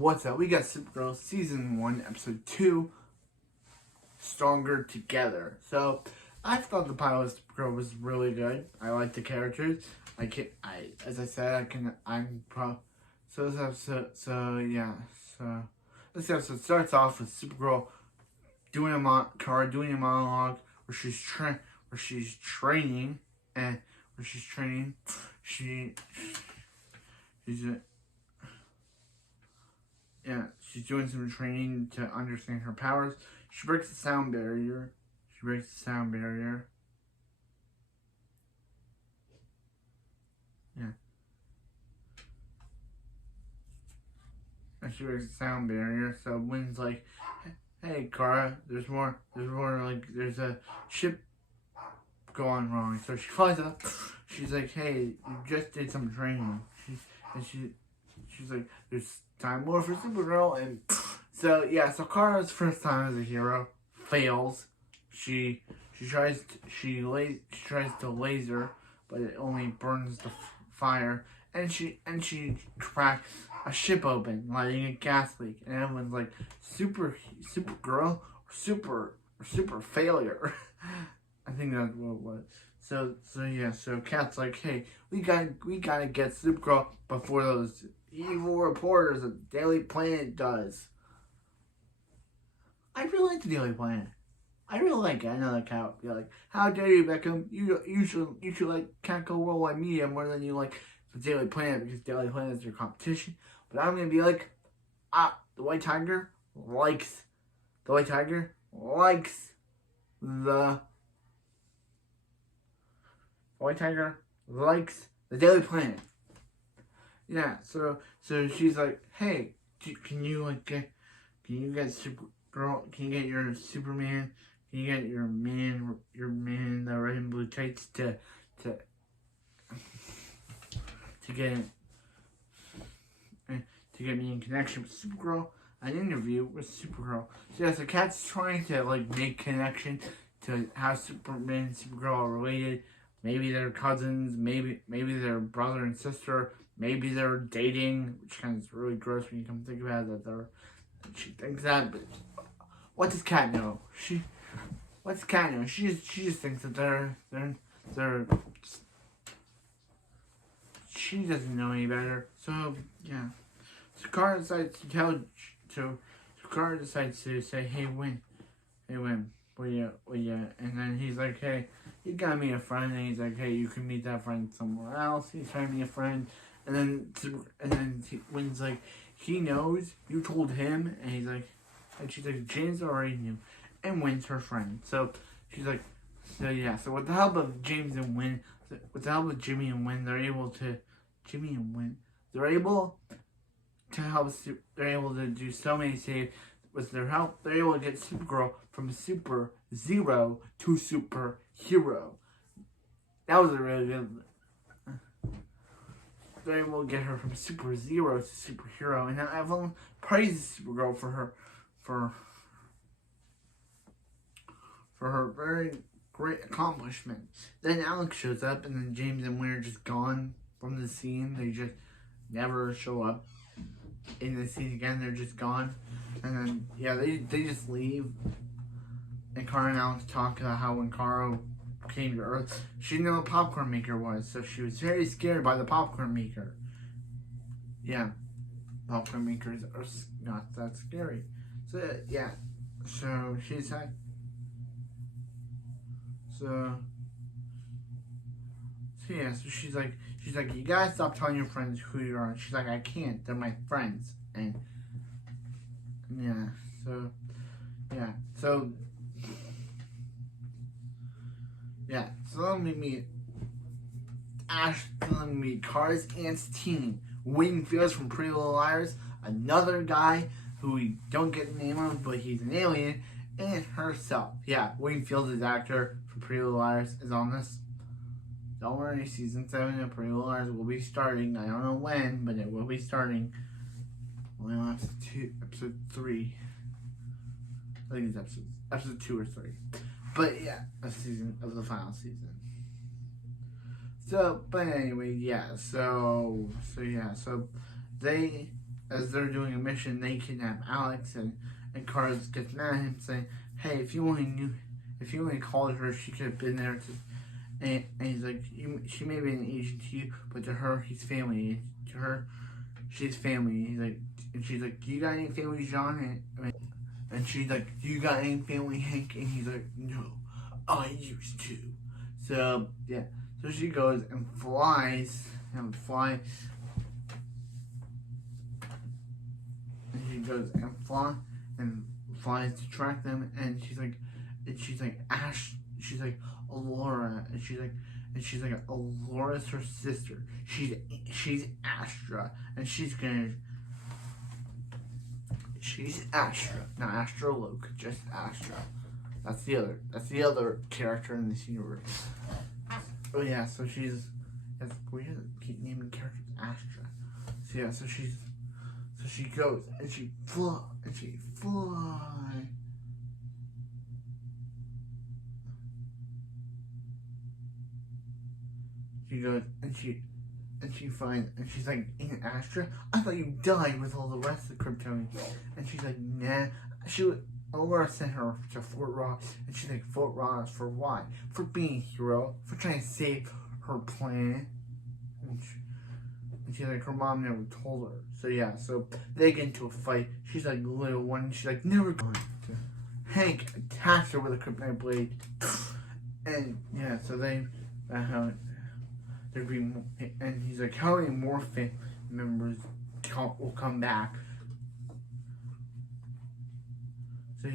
What's up? We got Supergirl Season 1, Episode 2, Stronger Together. So, I thought the pilot of Supergirl was really good. I like the characters. This episode starts off with Supergirl doing a monologue where she's training, she's doing some training to understand her powers. She breaks the sound barrier. Yeah. She breaks the sound barrier. So Wynn's like, hey, Kara, there's a ship going wrong. So she flies up. She's like, hey, you just did some training. She's like, there's time more for Supergirl. And so Kara's first time as a hero fails. She tries to laser, but it only burns the fire. And she cracks a ship open, letting a gas leak. And everyone's like, Supergirl or super failure. I think that's what it was. So Kat's like, hey, we gotta get Supergirl before those evil reporters that Daily Planet does. I really like the Daily Planet. I really like it. I know that Kat would be like, how dare you, Beckham? You should like Catco Worldwide Media more than you like the Daily Planet, because Daily Planet is your competition. But I'm gonna be like, the White Tiger likes the Daily Planet. Yeah, so she's like, hey, can you get Supergirl? Can you get your Superman? Can you get your man in the red and blue tights to get me in connection with Supergirl? An interview with Supergirl. So Kat's trying to like make connection to how Superman and Supergirl are related. Maybe they're cousins. Maybe they're brother and sister. Maybe they're dating, which kind of is really gross when you come to think about it. She thinks that, but what does Kat know? She just thinks that they're she doesn't know any better. So yeah. So Kara decides to say, hey Wynn, will you? And then he's like, hey, you got me a friend. And he's like, hey, you can meet that friend somewhere else. He's trying to be a friend. And then Wynn's like, he knows, you told him. And he's like, and she's like, James already knew. And Wynn's her friend. So she's like, so with the help of Jimmy and Wynn, they're able to do so many saves. With their help, they're able to get Supergirl from super zero to superhero. That was a really good. They're able to get her from super zero to superhero, and everyone praises Supergirl for her very great accomplishment. Then Alex shows up, and then James and Wynn are just gone from the scene. They just never show up in the scene again. They're just gone. And then they just leave. And Kara and Alex talk about how when Kara came to Earth, she didn't know what a popcorn maker was, so she was very scared by the popcorn maker. Yeah, popcorn makers are not that scary. So yeah, so she's like, so she's like, you gotta stop telling your friends who you are. She's like, I can't. They're my friends. And so let me meet Kara's aunt's teen, Wayne Fields from Pretty Little Liars, another guy who we don't get the name of, but he's an alien, and herself. Yeah, Wayne Fields, the actor from Pretty Little Liars, is on this. Don't worry, season 7 of Pretty Little Liars will be starting. I don't know when, but it will be starting. Only on episode 3. I think it's episode 2 or 3. But yeah, of the final season. So, but anyway, so they as they're doing a mission, they kidnap Alex, and Kara gets mad at him, saying, "Hey, if you only called her, she could have been there." And he's like, "She may be an agent to you, but to her, he's family. To her, she's family." He's like, and she's like, "Do you got any family, John?" And she's like, "Do you got any family, Hank?" And he's like, "No, I used to." So yeah, so she goes and flies. And she goes and flies to track them, and she's like Ash, she's like Alora, and she's like Alora's her sister. She's Astra, and she's Astra, not Astroloke, just Astra. That's the other character in this universe. Oh yeah, so we have to keep naming characters Astra. So yeah, so she goes and she flies. She goes and she finds, and she's like, "In Astra, I thought you died with all the rest of the Kryptonians." And she's like, "Nah." Aurora sent her to Fort Ross, and she's like, "Fort Ross for why? For being a hero, for trying to save her planet." And she's like, her mom never told her. So yeah, so they get into a fight. She's like, little one, and she's like, "Never going to." Hank attacks her with a kryptonite blade, and yeah, so there'd be, and he's like, "How many more family members will come back?" So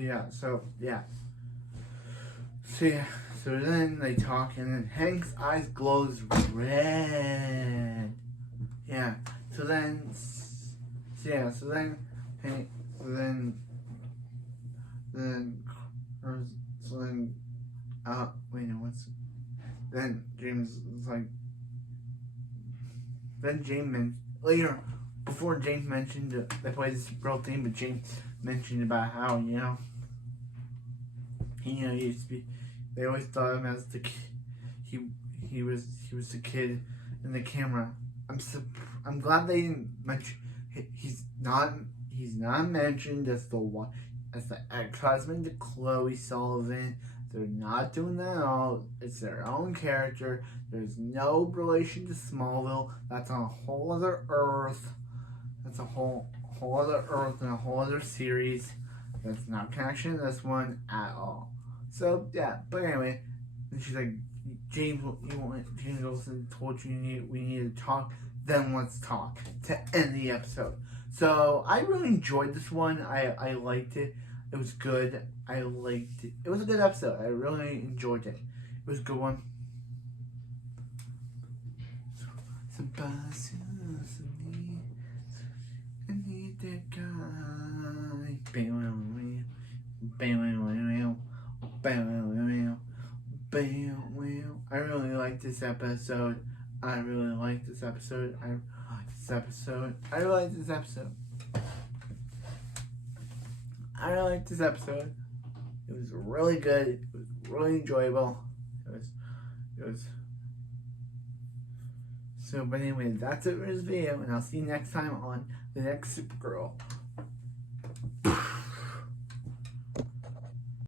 then they talk, and then Hank's eyes glows red. Yeah. So then James is like, later, before James mentioned they played this girl theme, but James mentioned about how, he used to be, they always thought of him as the kid. He was the kid in the camera. I'm glad they didn't mention, he's not mentioned as the ex-husband to Chloe Sullivan. They're not doing that at all. It's their own character. There's no relation to Smallville. That's on a whole other Earth. That's a whole other Earth and a whole other series. That's not connection to this one at all. So yeah, but anyway, and she's like, James Wilson told you we need to talk. Then let's talk to end the episode. So I really enjoyed this one. I liked it. It was good. I liked it. It was a good episode. I really enjoyed it. It was a good one. I really like this episode. I really like this episode. It was really good. It was really enjoyable. It was. So, but anyway, that's it for this video, and I'll see you next time on the next Supergirl.